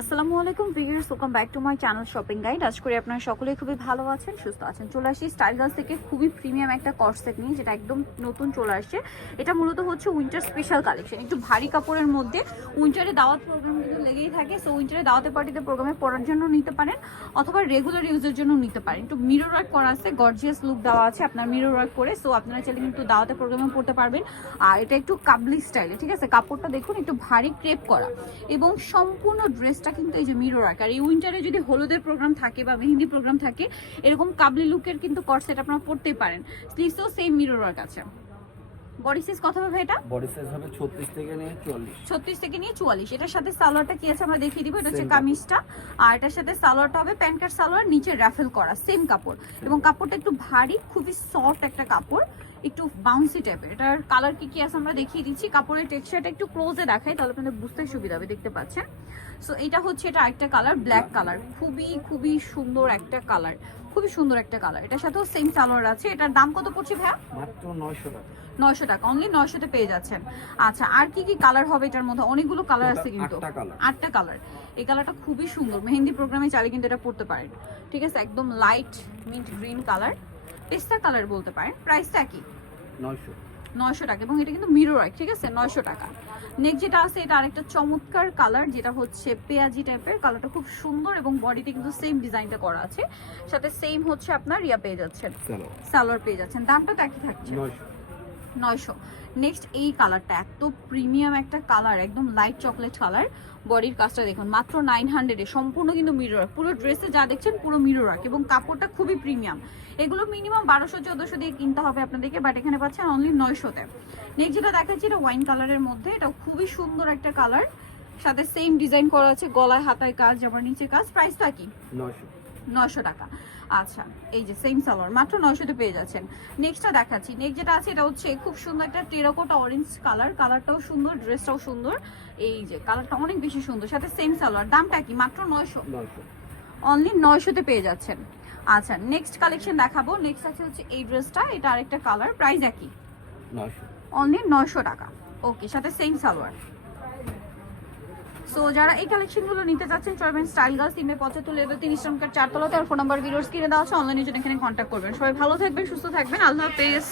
আসসালামু আলাইকুম viewers, welcome back to my channel shopping guide. আজ করে আপনারা সকলেই খুবই ভালো আছেন, সুস্থ আছেন। চলে আসি স্টাইল গার্লস থেকে খুবই প্রিমিয়াম একটা কর্সেট নিয়ে, যেটা একদম নতুন চলে আসছে। এটা মূলত হচ্ছে উইন্টার স্পেশাল কালেকশন, একটু ভারী কাপড়ের মধ্যে। উইন্টারে দাওয়াত প্রোগ্রাম কিন্তু লেগেই থাকে, সো উইন্টারে দাওয়াতে পার্টিতে প্রোগ্রামে পরার জন্য নিতে পারেন, অথবা রেগুলার ইউজের জন্য নিতে পারেন। একটু মিরর ওয়ার্ক করা আছে, গর্জিয়াস লুক দেওয়া আছে আপনার মিরর ওয়ার্ক করে, সো আপনারা চাইলে কিন্তু দাওয়াতে প্রোগ্রামে পড়তে পারবেন। আর এটা একটু কাবলি স্টাইলে, ঠিক আছে। কাপড়টা দেখুন, একটু ভারী ক্রেপ করা, এবং সম্পূর্ণ ড্রেসটা কিন্তু এই যে মিরর ওয়ার্ক। আর এই উইন্টারে যদি হলুদের প্রোগ্রাম থাকে বা মেহেন্দি প্রোগ্রাম থাকে, এরকম কাবলি লুকের কিন্তু কর্সেট আপনারা পরতেই পারেন। স্লিভসও সেম মিরর ওয়ার্ক আছে। বডি সাইজ কত হবে এটা? বডি সাইজ হবে 36 থেকে নিয়ে 44। 36 থেকে নিয়ে 44। এটার সাথে সালোয়ারটা কি আছে আমরা দেখিয়ে দিব। এটা হচ্ছে কামিজটা, আর এটার সাথে সালোয়ারটা হবে প্যান্ট কাট সালোয়ার, নিচে রাফেল করা, সেম কাপড়। এবং কাপড়টা একটু ভারী, খুবই সফট একটা কাপড়, একটু বাউন্সি টাইপের। এটার কালার কি কি আছে আমরা দেখিয়ে দিচ্ছি। কাপড়ের টেক্সচারটা একটু ক্লোজে দেখাই, তাহলে আপনাদের বুঝতে সুবিধা হবে। দেখতে পাচ্ছেন, সো এটা হচ্ছে, এটা আরেকটা কালার, ব্ল্যাক কালার, খুবই খুবই সুন্দর একটা কালার, খুবই সুন্দর একটা কালার। এটার সাথেও সেম সালোয়ার আছে। এটার দাম কত পড়ছে ভাইয়া? মাত্র 900 টাকা। 900 টাকা, অনলি 900-তে পেয়ে যাচ্ছেন। আচ্ছা, আর কি কি কালার হবে এটার মধ্যে? অনেকগুলো কালার আছে কিন্তু, 8টা কালার। এই কালারটা খুবই সুন্দর, মেহেন্দি প্রোগ্রামে চাইলে কিন্তু এটা পড়তে পারেন, ঠিক আছে। একদম লাইট মিন্ট গ্রিন কালার, পেস্তা কালার বলতে পারেন। প্রাইসটা কি? 900 টাকা, এবং এটা কিন্তু মিরর ওয়ার্ক, ঠিক আছে। 900 টাকা। নেক্সট যেটা আছে, এটা আরেকটা চমৎকার কালার, যেটা হচ্ছে পেঁয়াজি টাইপের কালারটা, খুব সুন্দর, এবং বডিতে কিন্তু সেম ডিজাইনটা করা আছে, সাথে সেম হচ্ছে আপনার ইয়া পেয়ে যাচ্ছেন, সালোয়ার পেয়ে যাচ্ছেন। দামটা তো একই থাকছে, 900। নেক্সট এই কালারটা এত প্রিমিয়াম একটা কালার, একদম লাইট চকলেট কালার। বডির কাজটা দেখুন, মাত্র 900-এ, সম্পূর্ণ কিন্তু মিরর ওয়ার্ক। পুরো ড্রেসে যা দেখছেন পুরো মিরর ওয়ার্ক, এবং কাপড়টা খুবই প্রিমিয়াম। এগুলো মিনিমাম 1200-1400 দিয়ে কিনতে হবে আপনাদেরকে, বাট এখানে পাচ্ছেন অনলি 900-তে। নেক্সট যেটা দেখাচ্ছি, এটা ওয়াইন কালারের মধ্যে, এটা খুবই সুন্দর একটা কালার, সাথে সেম ডিজাইন করা আছে, গলায় হাতায় কাজ, আবার নিচে কাজ। প্রাইসটা কি? 900 টাকা। আচ্ছা, এই যে সেম সালোয়ার, মাত্র 900-তে পেয়ে যাচ্ছেন। নেক্সটটা দেখাচ্ছি। নেক্সট যেটা আছে, এটা হচ্ছে খুব সুন্দর একটা টেরাকোটা অরেঞ্জ কালার, কালারটাও সুন্দর, ড্রেসটাও সুন্দর। এই যে কালারটা অনেক বেশি সুন্দর, সাথে সেম সালোয়ার। দামটা কি? মাত্র 900, অনলি 900-তে পেয়ে যাচ্ছেন। আচ্ছা, নেক্সট কালেকশন দেখাবো। নেক্সট আছে হচ্ছে এই ড্রেসটা, এটা আরেকটা কালার, প্রাইস একই, 900, অনলি 900 টাকা। ওকে, সাথে সেম সালোয়ার। সো যারা এই কালেকশনগুলো নিতে চাচ্ছেন, চলবেন স্টাইল গার্লস, 375 লেভেল 3 ইস্টার্ন 4 তলাতে। আর ফোন নাম্বার ভিডিওস কিনে দেওয়া আছে, অনলাইনে জন্য এখানে কন্ট্যাক্ট করবেন। সবাই ভালো থাকবেন, সুস্থ থাকবেন, আল্লাহ হাফেজ।